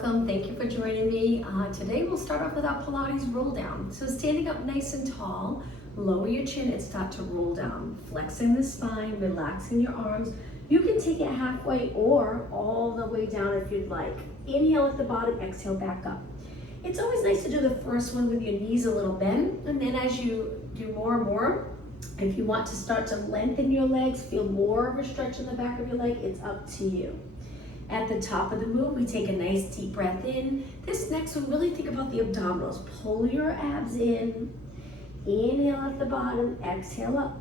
welcome. Thank you for joining me. Today we'll start off with our Pilates roll down. So standing up nice and tall, lower your chin and start to roll down. Flexing the spine, relaxing your arms. You can take it halfway or all the way down if you'd like. Inhale at the bottom, exhale back up. It's always nice to do the first one with your knees a little bent, and then as you do more and more, if you want to start to lengthen your legs, feel more of a stretch in the back of your leg, it's up to you. At the top of the move, we take a nice deep breath in. This next one, really think about the abdominals. Pull your abs in. Inhale at the bottom, exhale up.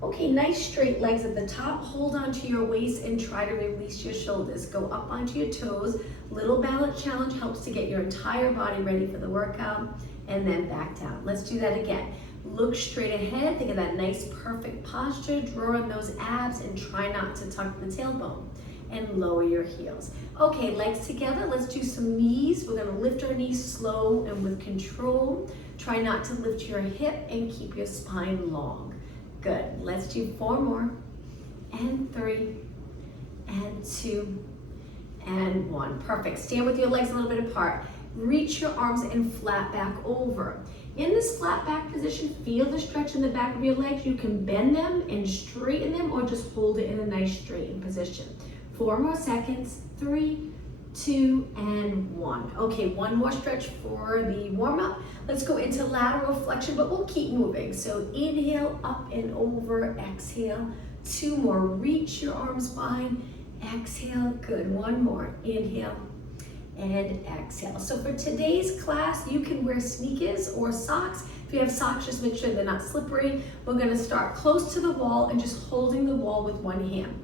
Okay, nice straight legs at the top. Hold onto your waist and try to release your shoulders. Go up onto your toes. Little balance challenge helps to get your entire body ready for the workout, and then back down. Let's do that again. Look straight ahead. Think of that nice, perfect posture. Draw on those abs and try not to tuck the tailbone. And lower your heels. Okay, legs together. Let's do some knees. We're gonna lift our knees slow and with control. Try not to lift your hip and keep your spine long. Good. Let's do 4 more. And 3, and 2, and 1. Perfect. Stand with your legs a little bit apart. Reach your arms and flat back over. In this flat back position, feel the stretch in the back of your legs. You can bend them and straighten them or just hold it in a nice straightened position. 4 more seconds, 3, 2, and 1. Okay, 1 more stretch for the warm up. Let's go into lateral flexion, but we'll keep moving. So inhale, up and over, exhale. 2 more, reach your arms wide, exhale, good. 1 more, inhale and exhale. So for today's class, you can wear sneakers or socks. If you have socks, just make sure they're not slippery. We're gonna start close to the wall and just holding the wall with one hand.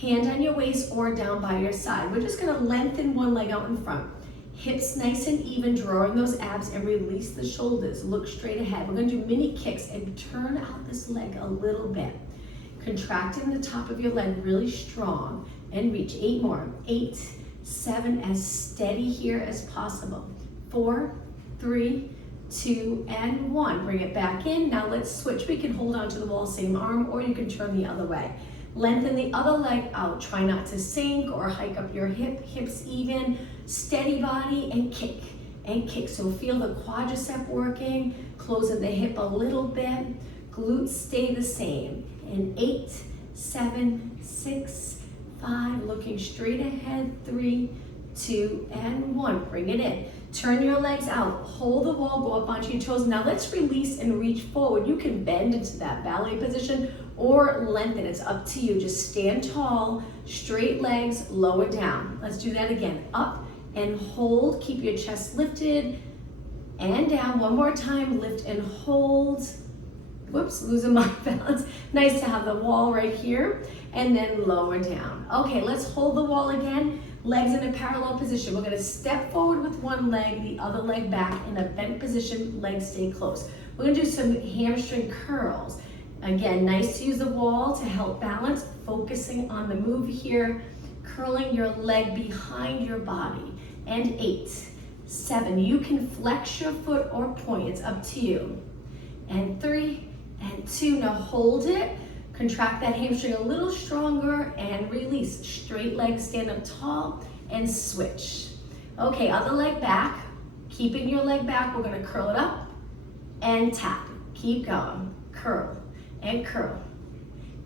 Hand on your waist or down by your side. We're just gonna lengthen one leg out in front. Hips nice and even, drawing those abs and release the shoulders. Look straight ahead. We're gonna do mini kicks and turn out this leg a little bit. Contracting the top of your leg really strong and reach. 8 more. 8, 7, as steady here as possible. 4, 3, 2, and 1. Bring it back in. Now let's switch. We can hold on to the wall, same arm, or you can turn the other way. Lengthen the other leg out. Try not to sink or hike up your hips even. Steady body and kick and kick. So feel the quadricep working, closing the hip a little bit. Glutes stay the same. In 8, 7, 6, 5, looking straight ahead, 3, 2, and 1. Bring it in. Turn your legs out. Hold the wall, go up onto your toes. Now let's release and reach forward. You can bend into that ballet position or lengthen. It's up to you. Just stand tall, straight legs, lower down. Let's do that again. Up and hold. Keep your chest lifted and down. 1 more time. Lift and hold. Whoops, losing my balance. Nice to have the wall right here and then lower down. Okay, let's hold the wall again. Legs in a parallel position. We're gonna step forward with one leg, the other leg back in a bent position, legs stay close. We're gonna do some hamstring curls. Again, nice to use the wall to help balance, focusing on the move here, curling your leg behind your body. And 8, 7, you can flex your foot or point, it's up to you. And 3, and 2, now hold it. Contract that hamstring a little stronger and release. Straight legs, stand up tall and switch. Okay, other leg back. Keeping your leg back, we're gonna curl it up and tap. Keep going, curl and curl.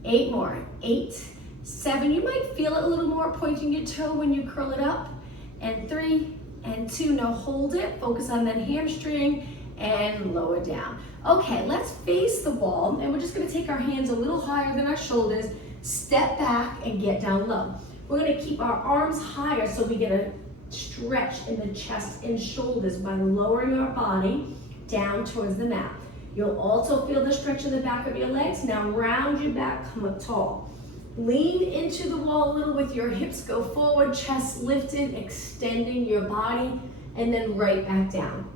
8 more, 8, 7. You might feel it a little more pointing your toe when you curl it up. And 3, and 2, now hold it. Focus on that hamstring and lower down. Okay, let's face the wall, and we're just gonna take our hands a little higher than our shoulders, step back and get down low. We're gonna keep our arms higher so we get a stretch in the chest and shoulders by lowering our body down towards the mat. You'll also feel the stretch in the back of your legs. Now round your back, come up tall. Lean into the wall a little with your hips, go forward, chest lifted, extending your body, and then right back down.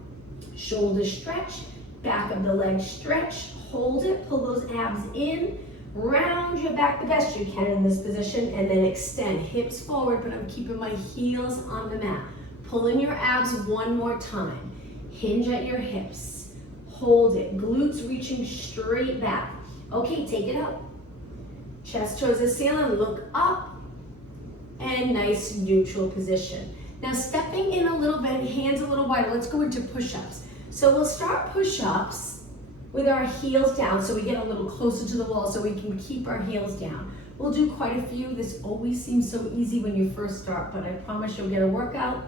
Shoulders stretch, back of the leg stretch, hold it, pull those abs in, round your back the best you can in this position, and then extend, hips forward, but I'm keeping my heels on the mat. Pulling your abs 1 more time. Hinge at your hips, hold it, glutes reaching straight back. Okay, take it up. Chest towards the ceiling, look up, and nice neutral position. Now stepping in a little bit, hands a little wider, let's go into push-ups. So we'll start push-ups with our heels down so we get a little closer to the wall so we can keep our heels down. We'll do quite a few. This always seems so easy when you first start, but I promise you'll get a workout.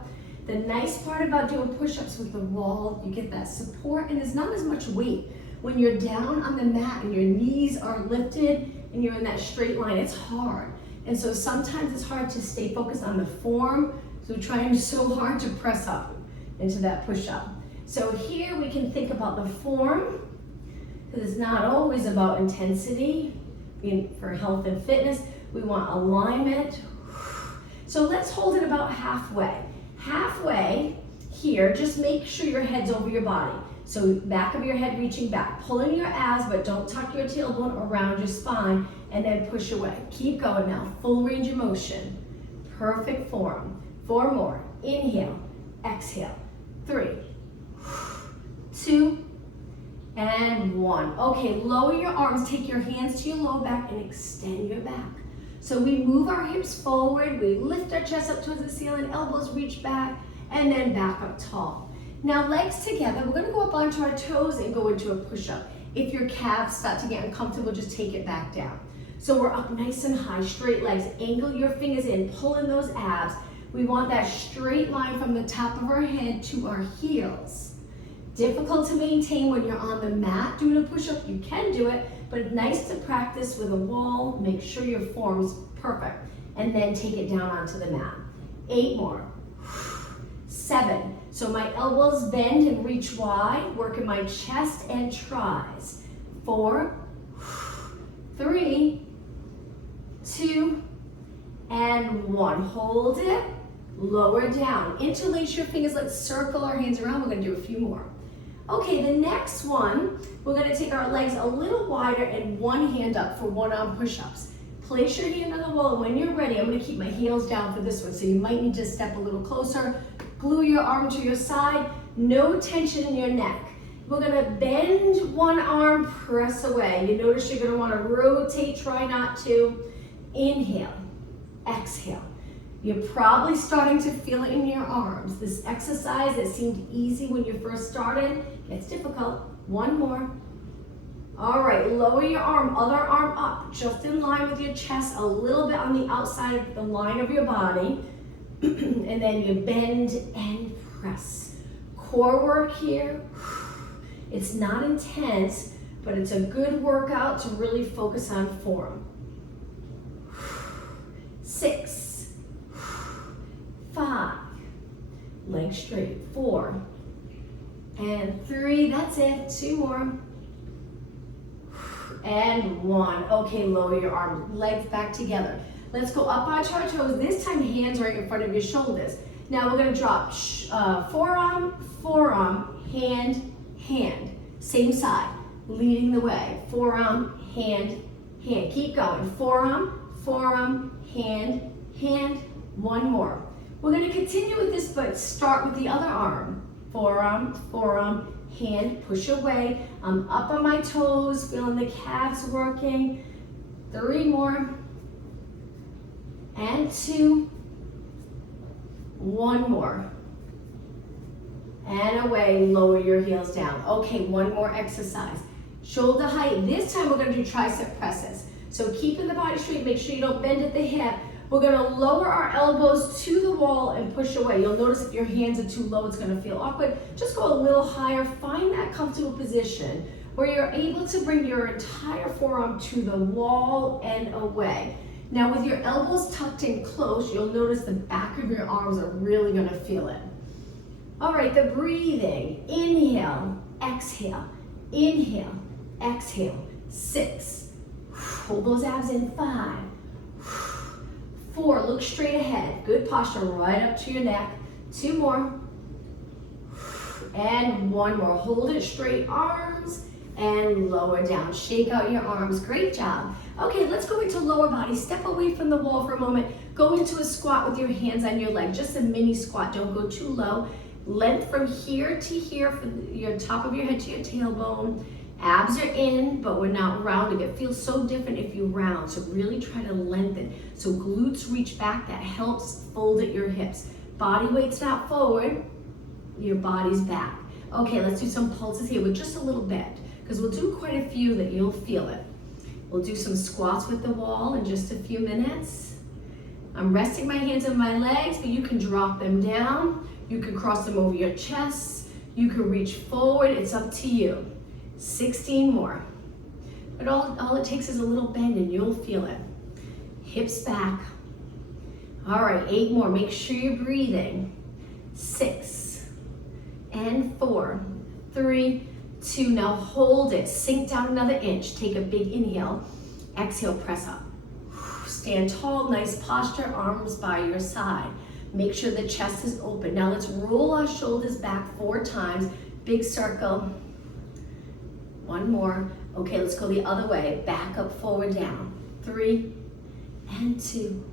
The nice part about doing push-ups with the wall, you get that support and there's not as much weight. When you're down on the mat and your knees are lifted and you're in that straight line, it's hard. And so sometimes it's hard to stay focused on the form, so trying so hard to press up into that push-up. So here we can think about the form, because it's not always about intensity. For health and fitness, we want alignment. So let's hold it about halfway. Halfway here, just make sure your head's over your body. So back of your head reaching back, pulling your abs, but don't tuck your tailbone around your spine, and then push away. Keep going now, full range of motion. Perfect form. 4 more. Inhale, exhale. 3, 2, and 1. Okay, lower your arms, take your hands to your low back and extend your back. So we move our hips forward, we lift our chest up towards the ceiling, elbows reach back, and then back up tall. Now legs together, we're gonna go up onto our toes and go into a push-up. If your calves start to get uncomfortable, just take it back down. So we're up nice and high, straight legs, angle your fingers in, pull in those abs. We want that straight line from the top of our head to our heels. Difficult to maintain when you're on the mat doing a push-up. You can do it, but it's nice to practice with a wall. Make sure your form's perfect, and then take it down onto the mat. 8 more. 7. So my elbows bend and reach wide, working my chest and tries. 4, 3, 2, and 1. Hold it, lower down. Interlace your fingers, let's circle our hands around. We're gonna do a few more. Okay, the next one, we're gonna take our legs a little wider and one hand up for one-arm push-ups. Place your hand on the wall, and when you're ready, I'm gonna keep my heels down for this one, so you might need to step a little closer. Glue your arm to your side, no tension in your neck. We're gonna bend one arm, press away. You notice you're gonna wanna rotate, try not to. Inhale, exhale. You're probably starting to feel it in your arms. This exercise that seemed easy when you first started, gets difficult. 1 more. All right, lower your arm, other arm up, just in line with your chest, a little bit on the outside of the line of your body. And then you bend and press. Core work here. It's not intense, but it's a good workout to really focus on form. 6, 5, legs straight. 4, and 3, that's it. 2 more. And 1. Okay, lower your arms, legs back together. Let's go up onto our toes. This time, hands right in front of your shoulders. Now we're gonna drop forearm, forearm, hand, hand. Same side, leading the way. Forearm, hand, hand. Keep going. Forearm, forearm, hand, hand. 1 more. We're gonna continue with this, but start with the other arm. Forearm, forearm, hand, push away. I'm up on my toes, feeling the calves working. 3 more. And 2. 1 more. And away, lower your heels down. Okay, 1 more exercise. Shoulder height. This time we're gonna do tricep presses. So keeping the body straight, make sure you don't bend at the hip. We're gonna lower our elbows to the wall and push away. You'll notice if your hands are too low, it's gonna feel awkward. Just go a little higher, find that comfortable position where you're able to bring your entire forearm to the wall and away. Now with your elbows tucked in close, you'll notice the back of your arms are really gonna feel it. All right, the breathing. Inhale, exhale, inhale, exhale. 6, hold those abs in. 5, 4, look straight ahead. Good posture, right up to your neck. 2 more. And 1 more. Hold it straight, arms, and lower down. Shake out your arms. Great job. Okay, let's go into lower body. Step away from the wall for a moment. Go into a squat with your hands on your leg. Just a mini squat. Don't go too low. Length from here to here, from your top of your head to your tailbone. Abs are in, but we're not rounding. It feels so different if you round, so really try to lengthen. So glutes reach back, that helps fold at your hips. Body weight's not forward, your body's back. Okay, let's do some pulses here with just a little bend, because we'll do quite a few that you'll feel it. We'll do some squats with the wall in just a few minutes. I'm resting my hands on my legs, but you can drop them down. You can cross them over your chest. You can reach forward, it's up to you. 16 more. But all it takes is a little bend and you'll feel it. Hips back. All right, 8 more. Make sure you're breathing. 6 and 4, 3, 2. Now hold it. Sink down another inch. Take a big inhale. Exhale, press up. Stand tall, nice posture, arms by your side. Make sure the chest is open. Now let's roll our shoulders back 4 times. Big circle. 1 more. Okay, let's go the other way. Back up, forward, down. 3 and 2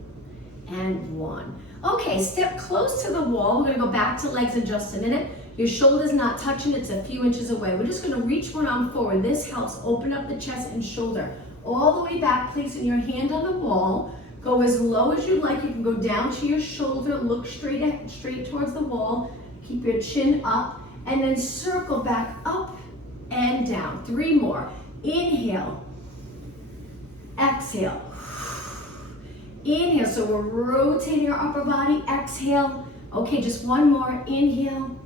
and 1. Okay, step close to the wall. We're gonna go back to legs in just a minute. Your shoulder's not touching, it's a few inches away. We're just gonna reach one arm forward. This helps open up the chest and shoulder. All the way back, placing your hand on the wall. Go as low as you like. You can go down to your shoulder, look straight towards the wall. Keep your chin up, and then circle back up and down. 3 more. Inhale. Exhale. Inhale, so we're rotating our upper body. Exhale. Okay, just 1 more. Inhale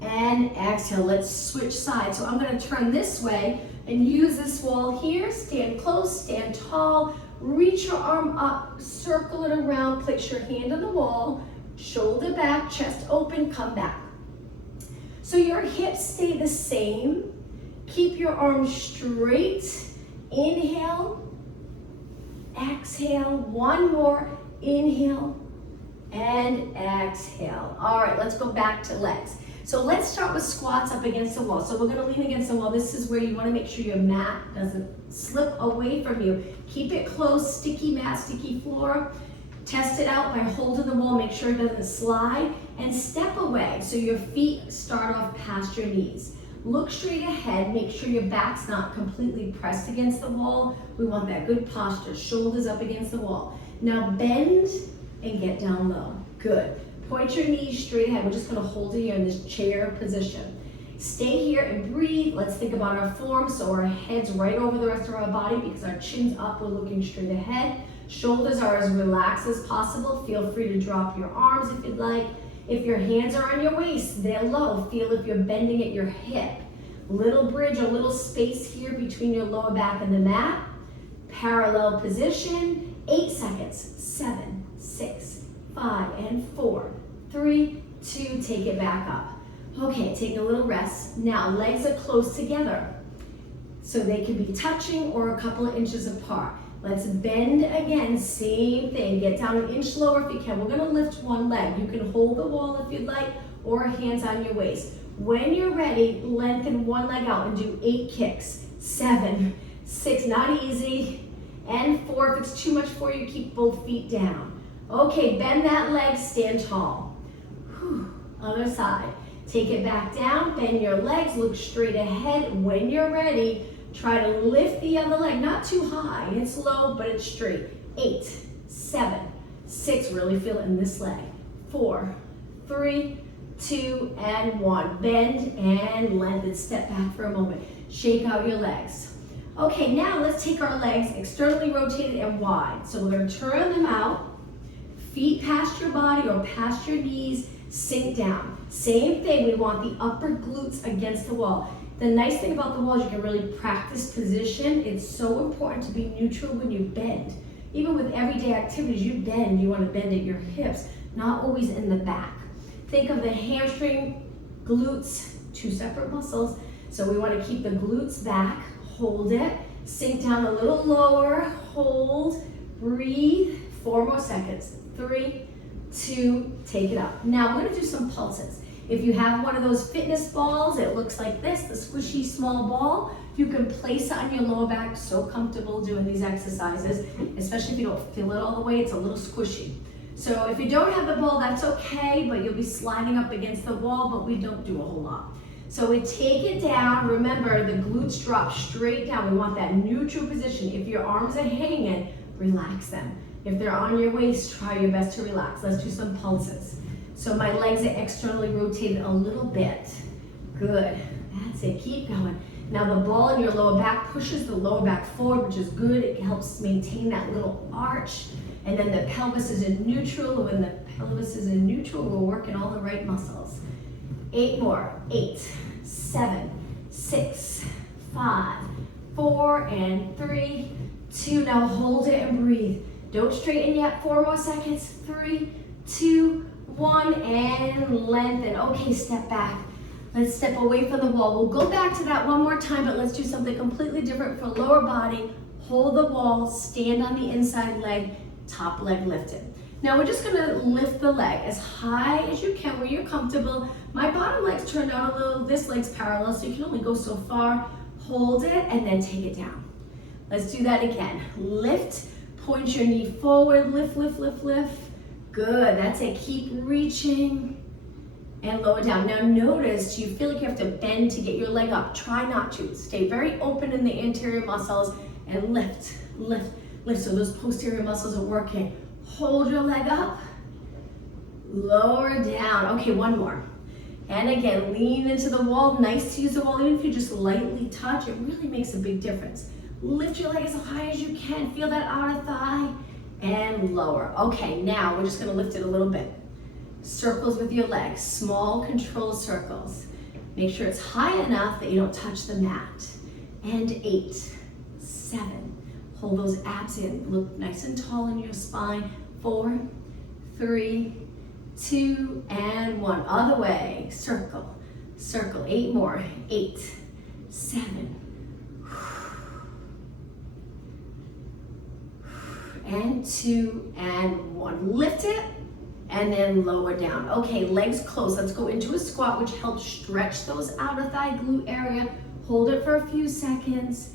and exhale. Let's switch sides. So I'm gonna turn this way and use this wall here. Stand close, stand tall. Reach your arm up, circle it around, place your hand on the wall, shoulder back, chest open, come back. So your hips stay the same. Keep your arms straight. Inhale, exhale, 1 more. Inhale and exhale. All right, let's go back to legs. So let's start with squats up against the wall. So we're gonna lean against the wall. This is where you wanna make sure your mat doesn't slip away from you. Keep it close, sticky mat, sticky floor. Test it out by holding the wall, make sure it doesn't slide, and step away so your feet start off past your knees. Look straight ahead, make sure your back's not completely pressed against the wall. We want that good posture, shoulders up against the wall. Now bend and get down low. Good. Point your knees straight ahead. We're just gonna hold it here in this chair position. Stay here and breathe. Let's think about our form. So our head's right over the rest of our body because our chin's up, we're looking straight ahead. Shoulders are as relaxed as possible. Feel free to drop your arms if you'd like. If your hands are on your waist, they're low. Feel if you're bending at your hip. Little bridge, a little space here between your lower back and the mat. Parallel position. 8 seconds. 7, 6, 5, and 4, 3, 2, take it back up. Okay, take a little rest. Now, legs are close together. So they can be touching or a couple of inches apart. Let's bend again, same thing. Get down an inch lower if you can. We're gonna lift one leg. You can hold the wall if you'd like, or hands on your waist. When you're ready, lengthen one leg out and do 8 kicks. 7, 6, not easy, and 4. If it's too much for you, keep both feet down. Okay, bend that leg, stand tall. Whew. Other side. Take it back down, bend your legs, look straight ahead. When you're ready, try to lift the other leg, not too high. It's low, but it's straight. 8, 7, 6, really feel it in this leg. 4, 3, 2, and 1. Bend and lengthen, step back for a moment. Shake out your legs. Okay, now let's take our legs externally rotated and wide. So we're gonna turn them out. Feet past your body or past your knees, sink down. Same thing, we want the upper glutes against the wall. The nice thing about the wall is you can really practice position. It's so important to be neutral when you bend. Even with everyday activities, you bend, you want to bend at your hips, not always in the back. Think of the hamstring, glutes, 2 separate muscles. So we want to keep the glutes back, hold it, sink down a little lower, hold, breathe, 4 more seconds. 3, 2, take it up. Now we're gonna do some pulses. If you have one of those fitness balls, it looks like this, the squishy small ball. You can place it on your lower back, so comfortable doing these exercises, especially if you don't feel it all the way, it's a little squishy. So if you don't have the ball, that's okay, but you'll be sliding up against the wall, but we don't do a whole lot. So we take it down. Remember, the glutes drop straight down. We want that neutral position. If your arms are hanging, relax them. If they're on your waist, try your best to relax. Let's do some pulses. So my legs are externally rotated a little bit. Good, that's it, keep going. Now the ball in your lower back pushes the lower back forward, which is good. It helps maintain that little arch. And then the pelvis is in neutral. When the pelvis is in neutral, we're working all the right muscles. 8 more, 8, 7, 6, 5, 4, and 3, 2. Now hold it and breathe. Don't straighten yet, 4 more seconds. 3, 2, 1, and lengthen. Okay, step back. Let's step away from the wall. We'll go back to that one more time, but let's do something completely different for lower body. Hold the wall, stand on the inside leg, top leg lifted. Now we're just gonna lift the leg as high as you can where you're comfortable. My bottom leg's turned out a little, this leg's parallel, so you can only go so far. Hold it and then take it down. Let's do that again. Lift, point your knee forward, lift, lift, lift, lift. Good, that's it, keep reaching. And lower down. Now notice, do you feel like you have to bend to get your leg up? Try not to. Stay very open in the anterior muscles and lift, lift, lift. So those posterior muscles are working. Hold your leg up, lower down. Okay, one more. And again, lean into the wall. Nice to use the wall, even if you just lightly touch, it really makes a big difference. Lift your leg as high as you can. Feel that outer thigh and lower. Okay, now we're just gonna lift it a little bit. Circles with your legs, small controlled circles. Make sure it's high enough that you don't touch the mat. And 8, 7, hold those abs in. Look nice and tall in your spine. 4, 3, 2, and 1. Other way, circle, circle. 8 more, 8, 7, and 2, and 1. Lift it. And then lower down. Okay, legs close. Let's go into a squat, which helps stretch those outer thigh glute area. Hold it for a few seconds.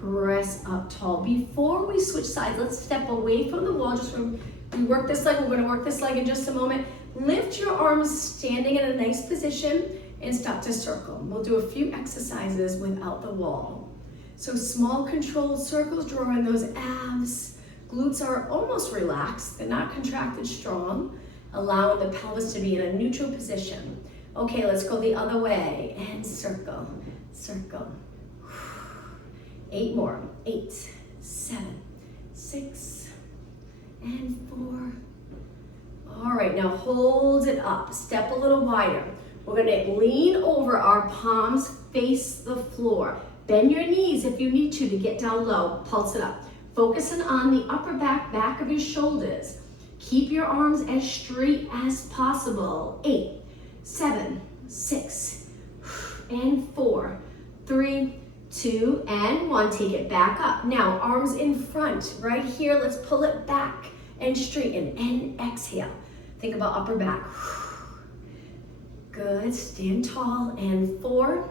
Press up tall. Before we switch sides, let's step away from the wall. Just we work this leg. We're going to work this leg in just a moment. Lift your arms standing in a nice position and start to circle. We'll do a few exercises without the wall. So small controlled circles, draw in those abs. Glutes are almost relaxed. They're not contracted strong, allowing the pelvis to be in a neutral position. Okay, let's go the other way and circle, circle. 8 more, 8, 7, 6, and 4. All right, now hold it up, step a little wider. We're gonna lean over, our palms face the floor. Bend your knees if you need to get down low, pulse it up. Focusing on the upper back of your shoulders. Keep your arms as straight as possible. 8, 7, 6, and 4, 3, 2, and 1. Take it back up. Now, arms in front. Right here, let's pull it back and straighten and exhale. Think about upper back. Good, stand tall. And 4,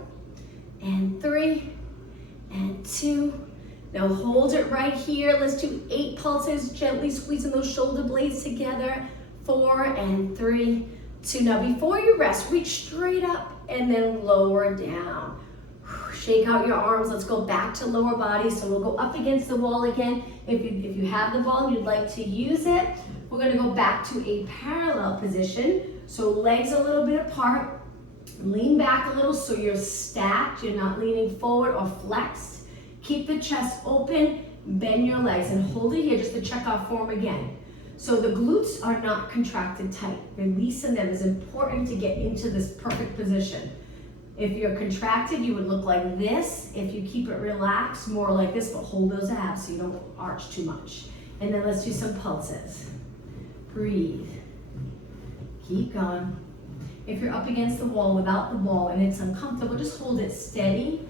and 3, and 2. Now hold it right here. Let's do 8 pulses, gently squeezing those shoulder blades together. 4, and 3, 2. Now before you rest, reach straight up and then lower down. Shake out your arms. Let's go back to lower body. So we'll go up against the wall again. If you have the ball and you'd like to use it, we're gonna go back to a parallel position. So legs a little bit apart. Lean back a little so you're stacked. You're not leaning forward or flexed. Keep the chest open, bend your legs, and hold it here just to check our form again. So the glutes are not contracted tight. Releasing them is important to get into this perfect position. If you're contracted, you would look like this. If you keep it relaxed, more like this, but hold those abs so you don't arch too much. And then let's do some pulses. Breathe. Keep going. If you're up against the wall without the wall and it's uncomfortable, just hold it steady.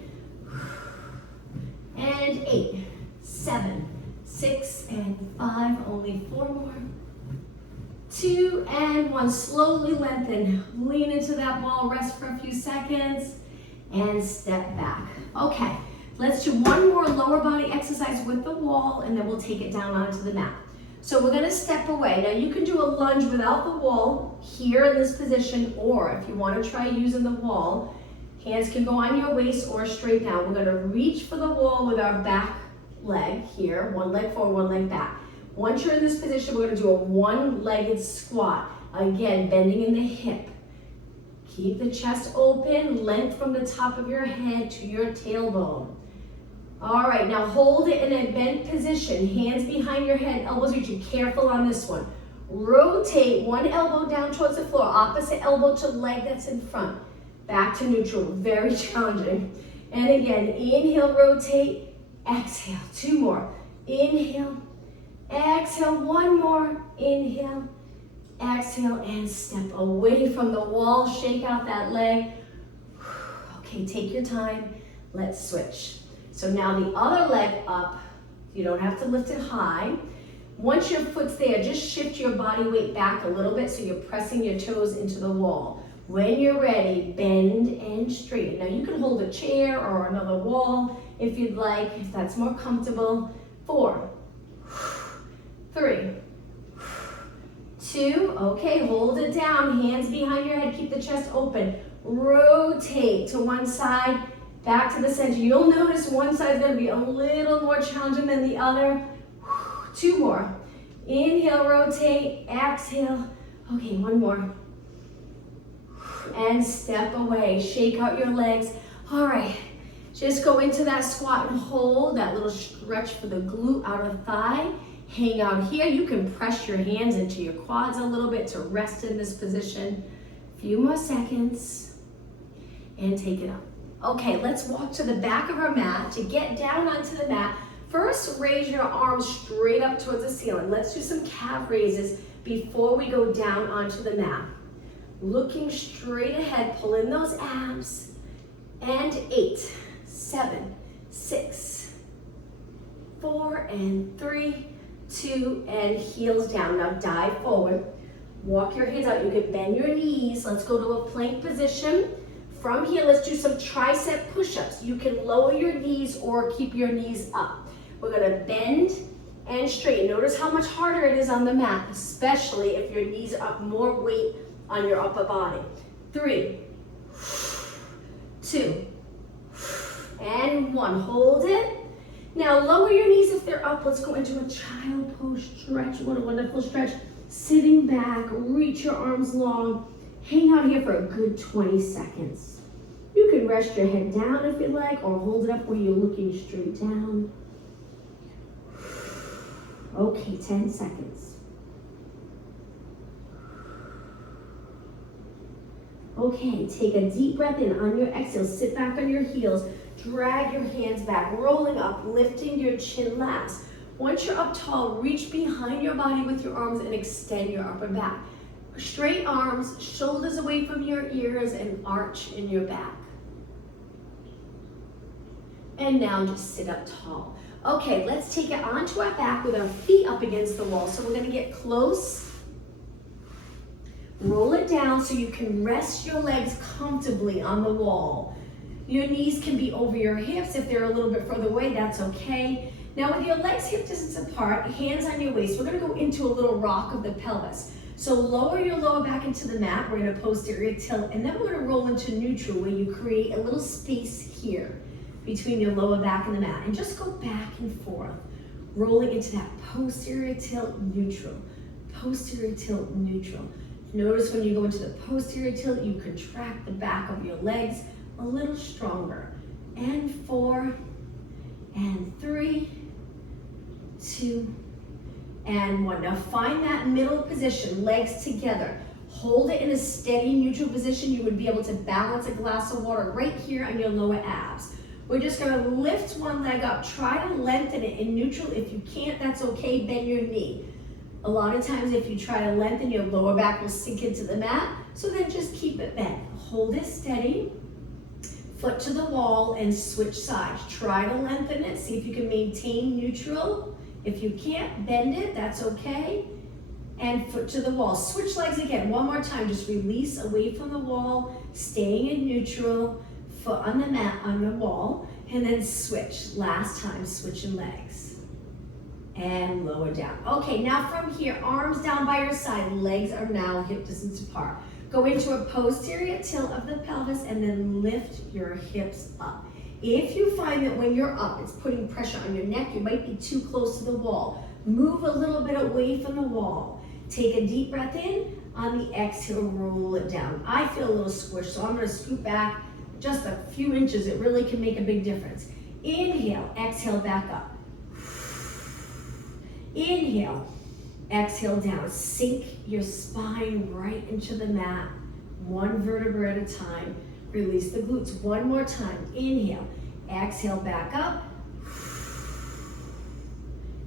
And 8, 7, 6, and 5, only 4 more. 2, and 1, slowly lengthen. Lean into that wall, rest for a few seconds, and step back. Okay, let's do one more lower body exercise with the wall, and then we'll take it down onto the mat. So we're gonna step away. Now you can do a lunge without the wall here in this position, or if you wanna try using the wall, hands can go on your waist or straight down. We're gonna reach for the wall with our back leg here, one leg forward, one leg back. Once you're in this position, we're gonna do a one-legged squat. Again, bending in the hip. Keep the chest open, length from the top of your head to your tailbone. All right, now hold it in a bent position. Hands behind your head, elbows reaching. Careful on this one. Rotate one elbow down towards the floor, opposite elbow to leg that's in front. Back to neutral, very challenging. And again, inhale, rotate, exhale, 2 more. Inhale, exhale, 1 more. Inhale, exhale, and step away from the wall. Shake out that leg. Okay, take your time. Let's switch. So now the other leg up. You don't have to lift it high. Once your foot's there, just shift your body weight back a little bit so you're pressing your toes into the wall. When you're ready, bend and straighten. Now you can hold a chair or another wall if you'd like, if that's more comfortable. 4, 3, 2, okay, hold it down. Hands behind your head, keep the chest open. Rotate to one side, back to the center. You'll notice one side's gonna be a little more challenging than the other. 2 more. Inhale, rotate, exhale. Okay, 1 more. And step away, shake out your legs. All right, just go into that squat and hold, that little stretch for the glute outer thigh. Hang out here. You can press your hands into your quads a little bit to rest in this position. Few more seconds and take it up. Okay, let's walk to the back of our mat. To get down onto the mat, first raise your arms straight up towards the ceiling. Let's do some calf raises before we go down onto the mat. Looking straight ahead, pull in those abs. And 8, 7, 6, 4, and 3, 2, and heels down. Now dive forward. Walk your hands out. You can bend your knees. Let's go to a plank position. From here, let's do some tricep push-ups. You can lower your knees or keep your knees up. We're gonna bend and straighten. Notice how much harder it is on the mat, especially if your knees are up, more weight on your upper body. 3, 2, and 1. Hold it. Now lower your knees if they're up. Let's go into a child pose stretch. What a wonderful stretch. Sitting back, reach your arms long. Hang out here for a good 20 seconds. You can rest your head down if you like, or hold it up where you're looking straight down. Okay, 10 seconds. Okay, take a deep breath in. On your exhale, sit back on your heels. Drag your hands back, rolling up, lifting your chin last. Once you're up tall, reach behind your body with your arms and extend your upper back. Straight arms, shoulders away from your ears, and arch in your back. And now just sit up tall. Okay, let's take it onto our back with our feet up against the wall. So we're gonna get close. Roll it down so you can rest your legs comfortably on the wall. Your knees can be over your hips. If they're a little bit further away, that's okay. Now with your legs hip distance apart, hands on your waist, we're gonna go into a little rock of the pelvis. So lower your lower back into the mat. We're in a posterior tilt, and then we're gonna roll into neutral where you create a little space here between your lower back and the mat. And just go back and forth, rolling into that posterior tilt, neutral, posterior tilt, neutral. Notice when you go into the posterior tilt, you contract the back of your legs a little stronger. And 4, and 3, 2, and 1. Now find that middle position, legs together. Hold it in a steady neutral position. You would be able to balance a glass of water right here on your lower abs. We're just gonna lift one leg up. Try to lengthen it in neutral. If you can't, that's okay, bend your knee. A lot of times if you try to lengthen, your lower back will sink into the mat. So then just keep it bent. Hold it steady. Foot to the wall and switch sides. Try to lengthen it. See if you can maintain neutral. If you can't, bend it, that's okay. And foot to the wall. Switch legs again, one more time. Just release away from the wall, staying in neutral, foot on the mat, on the wall, and then switch. Last time, switching legs. And lower down. Okay, now from here, arms down by your side, legs are now hip distance apart. Go into a posterior tilt of the pelvis and then lift your hips up. If you find that when you're up, it's putting pressure on your neck, you might be too close to the wall. Move a little bit away from the wall. Take a deep breath in, On the exhale, roll it down. I feel a little squish, so I'm gonna scoot back just a few inches. It really can make a big difference. Inhale, exhale, back up. Inhale, exhale down. Sink your spine right into the mat, one vertebra at a time. Release the glutes one more time. Inhale, exhale, back up.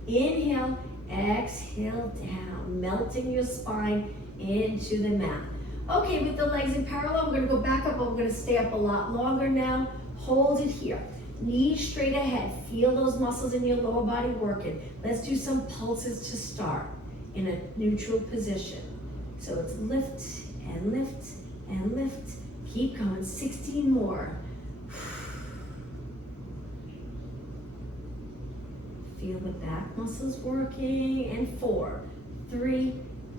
Inhale, exhale down, melting your spine into the mat. Okay, with the legs in parallel, we're gonna go back up, but we're gonna stay up a lot longer now. Hold it here. Knees straight ahead. Feel those muscles in your lower body working. Let's do some pulses to start in a neutral position. So it's lift and lift and lift. Keep going, 16 more. Feel the back muscles working, and 4, 3,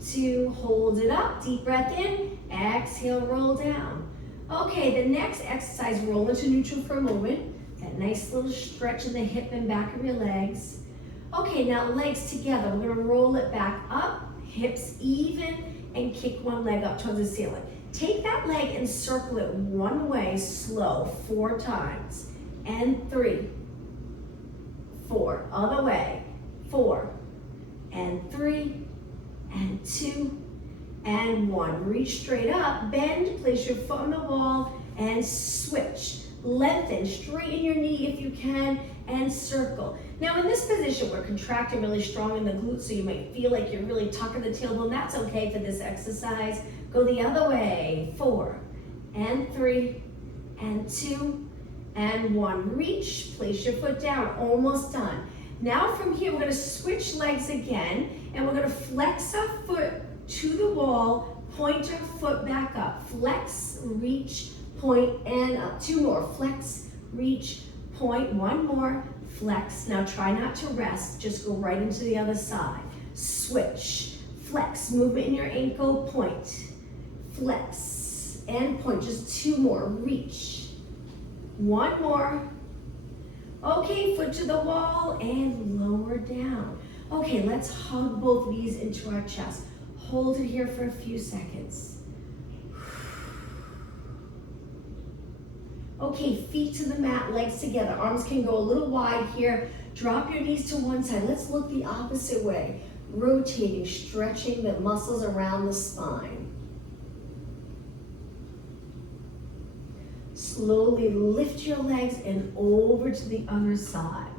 2, hold it up, deep breath in, exhale, roll down. Okay, the next exercise, roll into neutral for a moment. That nice little stretch in the hip and back of your legs. Okay, now legs together, we're gonna roll it back up, hips even, and kick one leg up towards the ceiling. Take that leg and circle it one way, slow, 4 times, and 3, 4, other way, 4, and 3, and 2, and 1. Reach straight up, bend, place your foot on the wall, and switch. Lengthen, straighten your knee if you can, and circle. Now in this position, we're contracting really strong in the glutes, so you might feel like you're really tucking the tailbone. That's okay for this exercise. Go the other way, 4, and 3, and 2, and 1. Reach, place your foot down, almost done. Now from here, we're gonna switch legs again, and we're gonna flex our foot to the wall, point our foot back up. Flex, reach, point, and up. 2 more, flex, reach, point, 1 more, flex. Now try not to rest, just go right into the other side. Switch, flex, movement in your ankle, point, flex, and point. Just 2 more, reach, 1 more. Okay, foot to the wall and lower down. Okay, let's hug both knees into our chest. Hold it here for a few seconds. Okay, feet to the mat, legs together. Arms can go a little wide here. Drop your knees to one side. Let's look the opposite way. Rotating, stretching the muscles around the spine. Slowly lift your legs and over to the other side.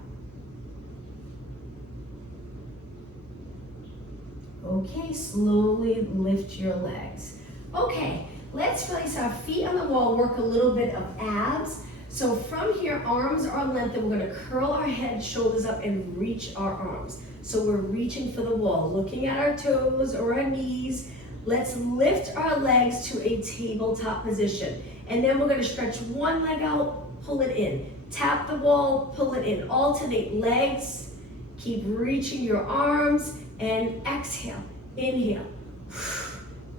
Okay, slowly lift your legs. Okay, let's place our feet on the wall, work a little bit of abs. So from here, arms are lengthened. We're gonna curl our head, shoulders up, and reach our arms. So we're reaching for the wall, looking at our toes or our knees. Let's lift our legs to a tabletop position. And then we're gonna stretch one leg out, pull it in. Tap the wall, pull it in. Alternate legs. Keep reaching your arms and exhale. Inhale,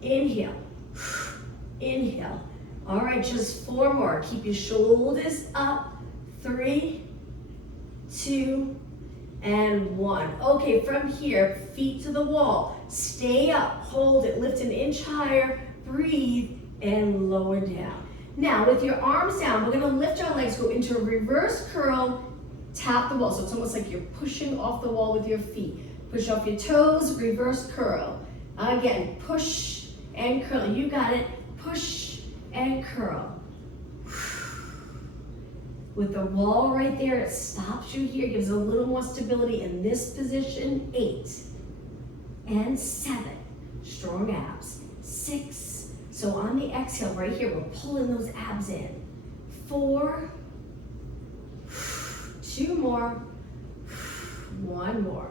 inhale, inhale. All right, just 4 more. Keep your shoulders up. 3, 2, and 1. Okay, from here, feet to the wall. Stay up, hold it, lift an inch higher, breathe, and lower down. Now, with your arms down, we're gonna lift our legs, go into a reverse curl, tap the wall. So it's almost like you're pushing off the wall with your feet. Push off your toes, reverse curl. Again, push and curl. You got it. Push and curl. With the wall right there, it stops you here, gives a little more stability in this position. 8 and 7. Strong abs. 6. So on the exhale right here, we're pulling those abs in. 4. 2 more. 1 more.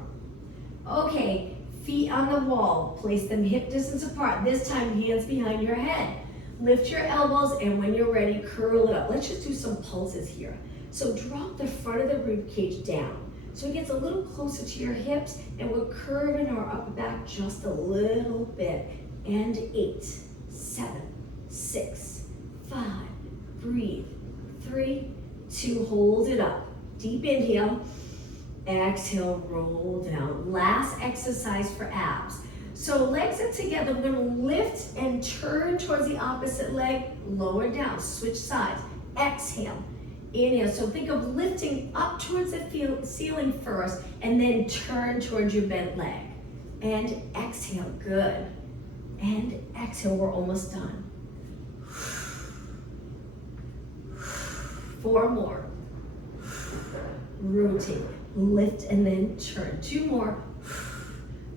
Okay, feet on the wall. Place them hip distance apart. This time, hands behind your head. Lift your elbows, and when you're ready, curl it up. Let's just do some pulses here. So drop the front of the rib cage down. So it gets a little closer to your hips, and we're curving our upper back just a little bit. And 8, 7, 6, 5, breathe. 3, 2, hold it up. Deep inhale. Exhale, roll down. Last exercise for abs. So legs are together. We're gonna lift and turn towards the opposite leg, lower down, switch sides. Exhale, inhale. So think of lifting up towards the ceiling first and then turn towards your bent leg. And exhale, good. And exhale, we're almost done. 4 more. Rotate, lift and then turn. 2 more.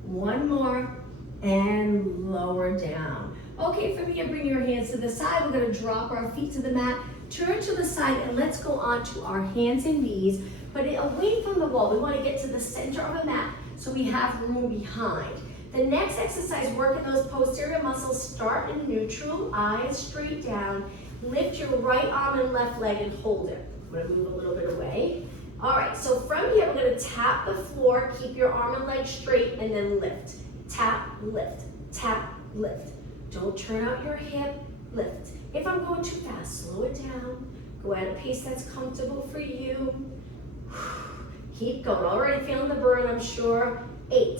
1 more. And lower down. Okay, from here, bring your hands to the side. We're gonna drop our feet to the mat, turn to the side, and let's go on to our hands and knees, but away from the wall. We wanna get to the center of the mat so we have room behind. The next exercise, working those posterior muscles, start in neutral, eyes straight down. Lift your right arm and left leg and hold it. I'm gonna move a little bit away. All right, so from here, we're gonna tap the floor, keep your arm and leg straight, and then lift. Tap, lift, tap, lift. Don't turn out your hip, lift. If I'm going too fast, slow it down. Go at a pace that's comfortable for you. Keep going, already feeling the burn, I'm sure. 8,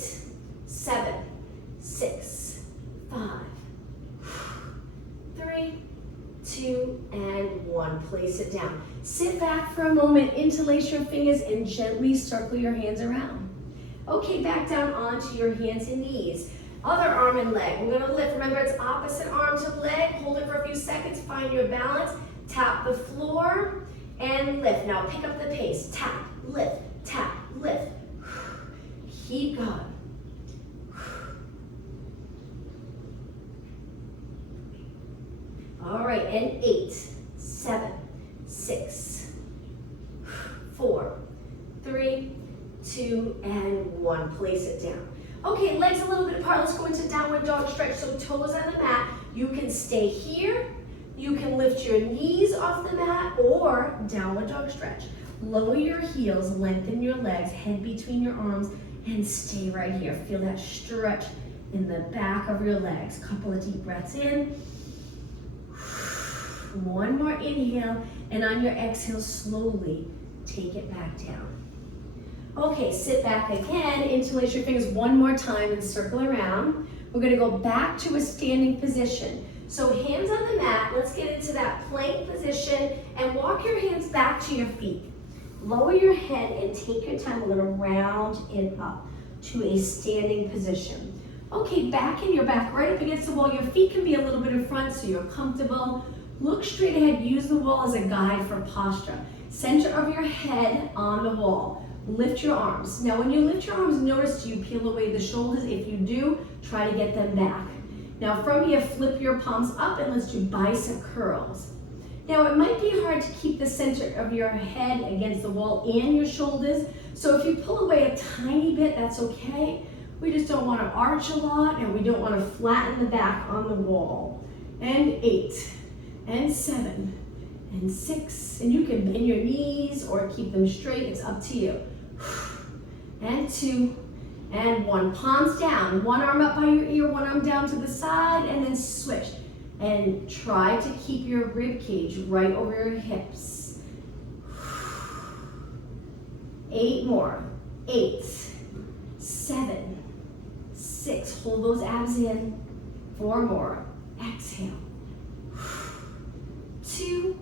7, 6, 5, 3, 2, and 1. Place it down. Sit back for a moment, interlace your fingers, and gently circle your hands around. Okay, back down onto your hands and knees. Other arm and leg. We're gonna lift. Remember, it's opposite arm to leg. Hold it for a few seconds. Find your balance. Tap the floor and lift. Now pick up the pace. Tap, lift, tap, lift. Keep going. All right, and 8, 7, 6, 4, 3, 2, and 1. Place it down. Okay, legs a little bit apart. Let's go into downward dog stretch. So toes on the mat. You can stay here. You can lift your knees off the mat or downward dog stretch. Lower your heels, lengthen your legs, head between your arms, and stay right here. Feel that stretch in the back of your legs. Couple of deep breaths in. 1 more inhale, and on your exhale, slowly take it back down. Okay, sit back again, interlace your fingers 1 more time and circle around. We're gonna go back to a standing position. So hands on the mat, let's get into that plank position and walk your hands back to your feet. Lower your head and take your time. We're gonna round and up to a standing position. Okay, back in your back, right up against the wall. Your feet can be a little bit in front so you're comfortable. Look straight ahead, use the wall as a guide for posture. Center of your head on the wall. Lift your arms. Now when you lift your arms, notice you peel away the shoulders. If you do, try to get them back. Now from here, flip your palms up and let's do bicep curls. Now it might be hard to keep the center of your head against the wall and your shoulders. So if you pull away a tiny bit, that's okay. We just don't want to arch a lot and we don't want to flatten the back on the wall. And 8, and 7, and 6. And you can bend your knees or keep them straight, it's up to you. And 2, and 1. Palms down, 1 arm up by your ear, 1 arm down to the side, and then switch. And try to keep your rib cage right over your hips. 8 more. 8, 7, 6. Hold those abs in. 4 more. Exhale. 2,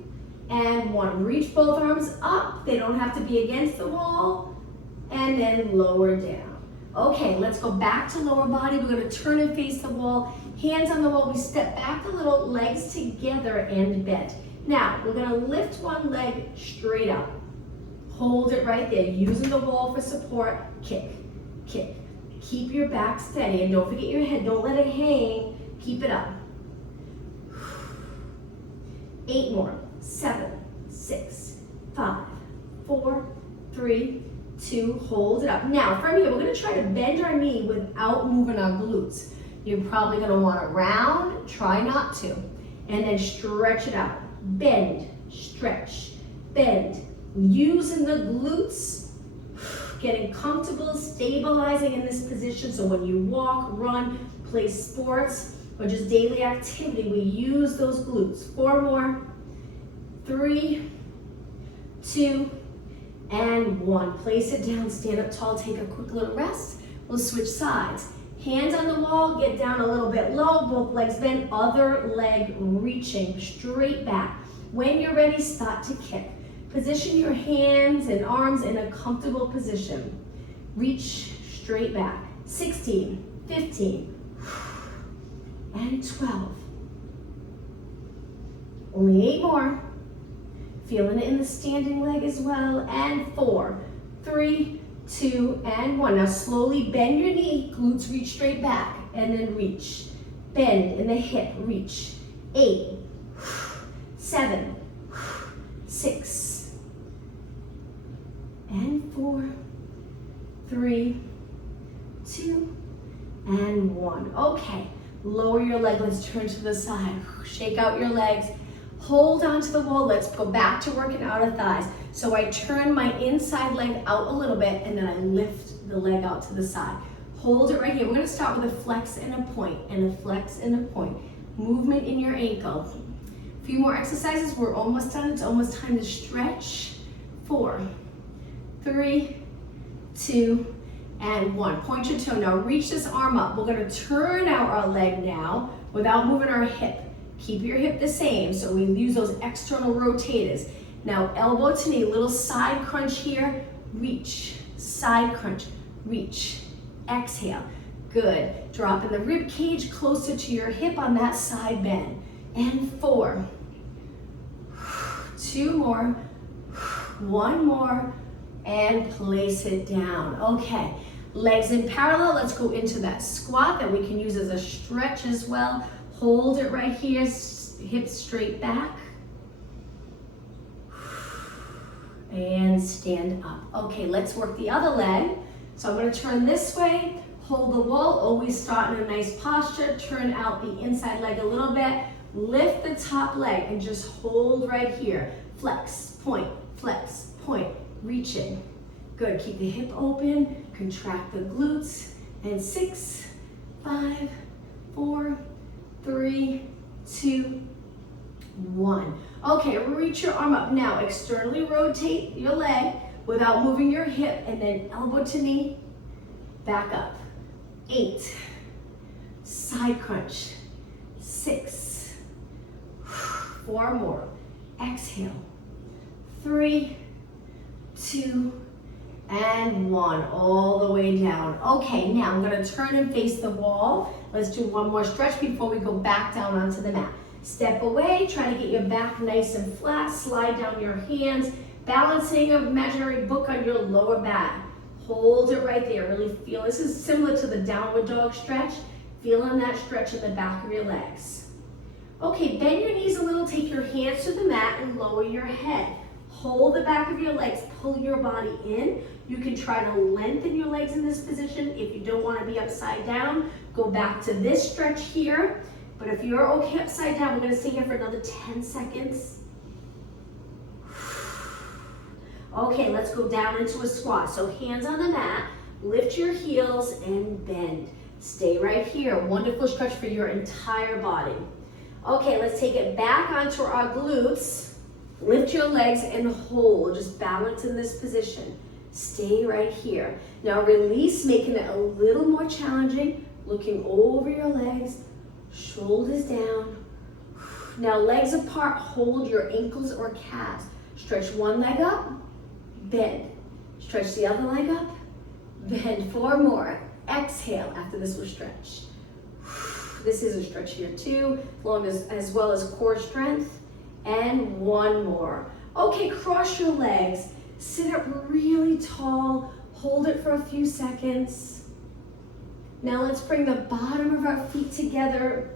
and 1. Reach both arms up. They don't have to be against the wall. And then lower down. Okay, let's go back to lower body. We're going to turn and face the wall. Hands on the wall. We step back a little, legs together and bend. Now, we're going to lift one leg straight up. Hold it right there, using the wall for support. Kick, kick. Keep your back steady and don't forget your head. Don't let it hang. Keep it up. 8 more. 7, 6, 5, 4, 3, 2. Hold it up. Now, from here, we're going to try to bend our knee without moving our glutes. You're probably going to want to round. Try not to. And then stretch it out. Bend, stretch, bend. Using the glutes, getting comfortable, stabilizing in this position. So when you walk, run, play sports, or just daily activity, we use those glutes. 4 more. 3, 2, and 1. Place it down, stand up tall, take a quick little rest. We'll switch sides. Hands on the wall, get down a little bit low, both legs bend, other leg reaching straight back. When you're ready, start to kick. Position your hands and arms in a comfortable position. Reach straight back. 16, 15, and 12. Only 8 more. Feeling it in the standing leg as well. And 4, 3, 2, and 1. Now slowly bend your knee, glutes reach straight back, and then reach. Bend in the hip, reach. 8, 7, 6, and 4, 3, 2, and 1. Okay, lower your leg, let's turn to the side. Shake out your legs. Hold onto the wall. Let's go back to working outer thighs. So I turn my inside leg out a little bit and then I lift the leg out to the side. Hold it right here. We're going to start with a flex and a point, and a flex and a point. Movement in your ankle. A few more exercises. We're almost done. It's almost time to stretch. 4, 3, 2, and 1. Point your toe. Now reach this arm up. We're going to turn out our leg now without moving our hip. Keep your hip the same, so we use those external rotators. Now elbow to knee, little side crunch here, reach, side crunch, reach, exhale. Good. Dropping the rib cage closer to your hip on that side bend. And 4, 2 more, 1 more, and place it down. Okay, legs in parallel. Let's go into that squat that we can use as a stretch as well. Hold it right here, hips straight back. And stand up. Okay, let's work the other leg. So I'm going to turn this way, hold the wall, always start in a nice posture, turn out the inside leg a little bit, lift the top leg and just hold right here. Flex, point, reaching. Good, keep the hip open, contract the glutes, and 6, 5, 4, 3, 2, 1. Okay, reach your arm up. Now externally rotate your leg without moving your hip, and then elbow to knee, back up. 8, side crunch. 6, 4 more. Exhale. 3, 2, and 1, all the way down. Okay, now I'm going to turn and face the wall. Let's do one more stretch before we go back down onto the mat. Step away, try to get your back nice and flat, slide down your hands, balancing a imaginary book on your lower back. Hold it right there, really feel, this is similar to the downward dog stretch, feeling that stretch in the back of your legs. Okay, bend your knees a little, take your hands to the mat and lower your head. Hold the back of your legs, pull your body in. You can try to lengthen your legs in this position. If you don't want to be upside down, go back to this stretch here. But if you're okay upside down, we're going to stay here for another 10 seconds. Okay, let's go down into a squat. So hands on the mat, lift your heels and bend. Stay right here. Wonderful stretch for your entire body. Okay, let's take it back onto our glutes. Lift your legs and hold. Just balance in this position. Stay right here. Now release, making it a little more challenging. Looking over your legs, shoulders down. Now legs apart, hold your ankles or calves. Stretch one leg up, bend. Stretch the other leg up, bend. 4 more. Exhale after this was stretch. This is a stretch here too, as well as core strength. And 1 more. Okay, cross your legs. Sit up really tall. Hold it for a few seconds. Now let's bring the bottom of our feet together.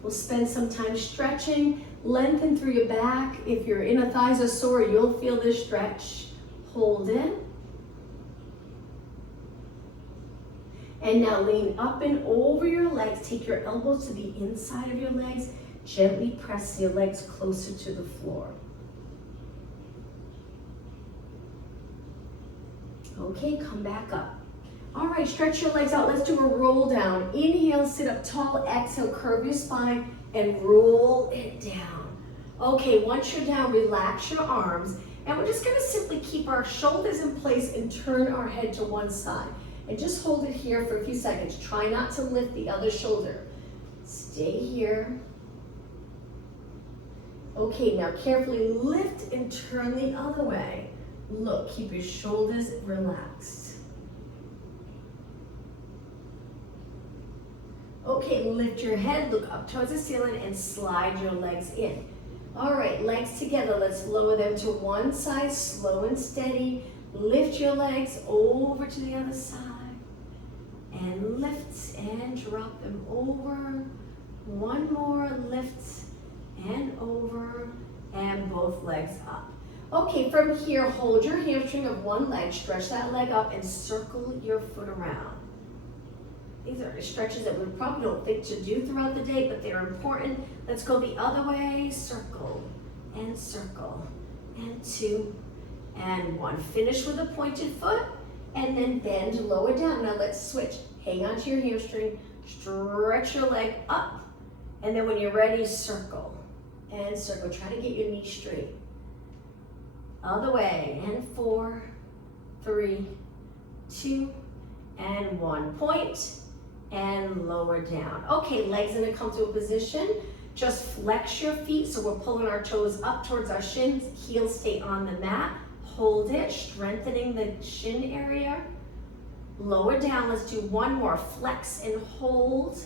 We'll spend some time stretching. Lengthen through your back. If your inner thighs are sore, you'll feel this stretch. Hold it. And now lean up and over your legs. Take your elbows to the inside of your legs. Gently press your legs closer to the floor. Okay, come back up. All right, stretch your legs out. Let's do a roll down. Inhale, sit up tall. Exhale, curve your spine and roll it down. Okay, once you're down, relax your arms. And we're just gonna simply keep our shoulders in place and turn our head to one side. And just hold it here for a few seconds. Try not to lift the other shoulder. Stay here. Okay, now carefully lift and turn the other way. Look, keep your shoulders relaxed. Okay, lift your head, look up towards the ceiling and slide your legs in. All right, legs together. Let's lower them to one side, slow and steady. Lift your legs over to the other side. And lift and drop them over. One more, lift and over, and both legs up. Okay, from here, hold your hamstring of one leg, stretch that leg up and circle your foot around. These are stretches that we probably don't think to do throughout the day, but they're important. Let's go the other way, circle, and 2, and 1. Finish with a pointed foot, and then bend, lower down. Now let's switch. Hang on to your hamstring, stretch your leg up, and then when you're ready, circle, and circle. Try to get your knees straight. Other way, and 4, 3, 2, and 1. Point, and lower down. Okay, legs in a comfortable position. Just flex your feet, so we're pulling our toes up towards our shins. Heels stay on the mat. Hold it, strengthening the shin area. Lower down. Let's do one more. Flex and hold.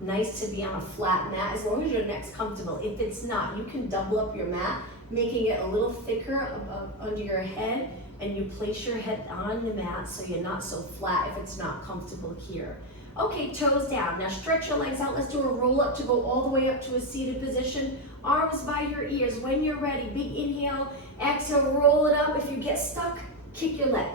Nice to be on a flat mat as long as your neck's comfortable. If it's not, you can double up your mat, making it a little thicker under your head, and you place your head on the mat so you're not so flat if it's not comfortable here. Okay, toes down. Now stretch your legs out. Let's do a roll up to go all the way up to a seated position. Arms by your ears. When you're ready, big inhale, exhale, roll it up. If you get stuck, kick your leg.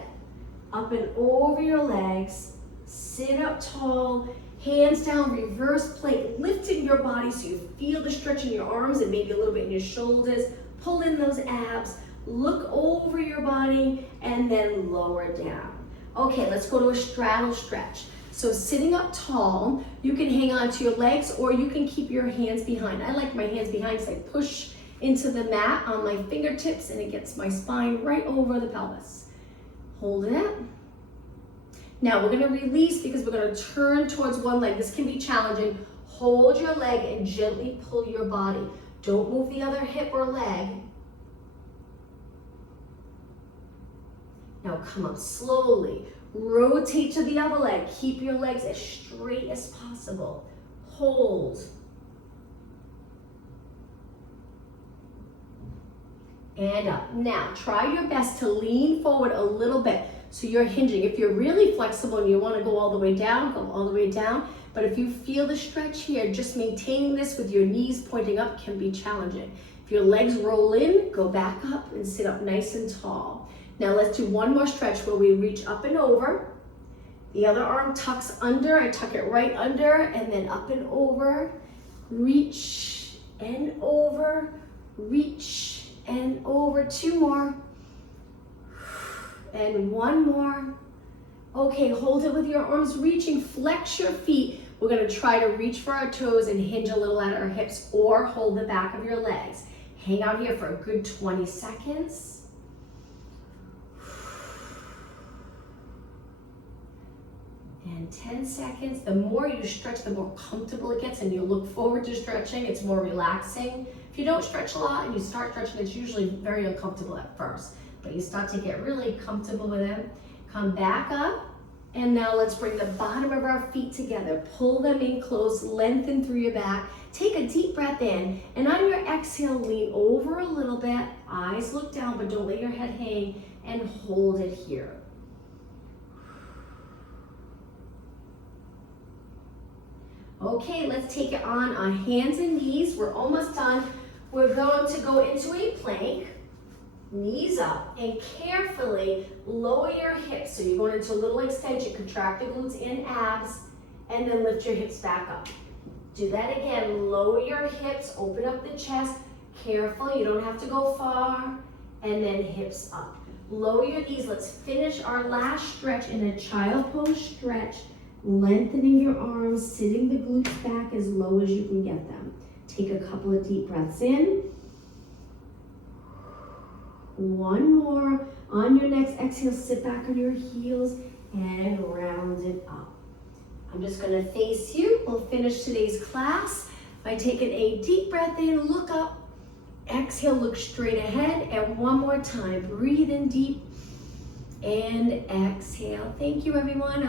Up and over your legs. Sit up tall. Hands down, reverse plank, lifting your body so you feel the stretch in your arms and maybe a little bit in your shoulders. Pull in those abs. Look over your body and then lower down. Okay, let's go to a straddle stretch. So sitting up tall, you can hang on to your legs or you can keep your hands behind. I like my hands behind because I push into the mat on my fingertips and it gets my spine right over the pelvis. Hold it. Now we're gonna release because we're gonna turn towards one leg. This can be challenging. Hold your leg and gently pull your body. Don't move the other hip or leg. Now come up slowly. Rotate to the other leg. Keep your legs as straight as possible. Hold. And up. Now try your best to lean forward a little bit so you're hinging. If you're really flexible and you want to go all the way down, go all the way down. But if you feel the stretch here, just maintaining this with your knees pointing up can be challenging. If your legs roll in, go back up and sit up nice and tall. Now let's do one more stretch where we reach up and over. The other arm tucks under. I tuck it right under and then up and over. Reach and over. Reach and over. 2 more. And 1 more. Okay, hold it with your arms reaching. Flex your feet. We're going to try to reach for our toes and hinge a little at our hips or hold the back of your legs. Hang out here for a good 20 seconds. And 10 seconds. The more you stretch, the more comfortable it gets and you look forward to stretching. It's more relaxing. If you don't stretch a lot and you start stretching, it's usually very uncomfortable at first. But you start to get really comfortable with it. Come back up. And now let's bring the bottom of our feet together. Pull them in close, lengthen through your back. Take a deep breath in. And on your exhale, lean over a little bit. Eyes look down, but don't let your head hang. And hold it here. Okay, let's take it on our hands and knees. We're almost done. We're going to go into a plank. Knees up and carefully lower your hips. So you're going into a little extension, contract the glutes and abs, and then lift your hips back up. Do that again. Lower your hips, open up the chest. Careful, you don't have to go far. And then hips up. Lower your knees. Let's finish our last stretch in a child pose stretch. Lengthening your arms, sitting the glutes back as low as you can get them. Take a couple of deep breaths in. 1 more. On your next exhale, sit back on your heels and round it up. I'm just gonna face you. We'll finish today's class by taking a deep breath in, look up, exhale, look straight ahead, and one more time, breathe in deep and exhale. Thank you, everyone.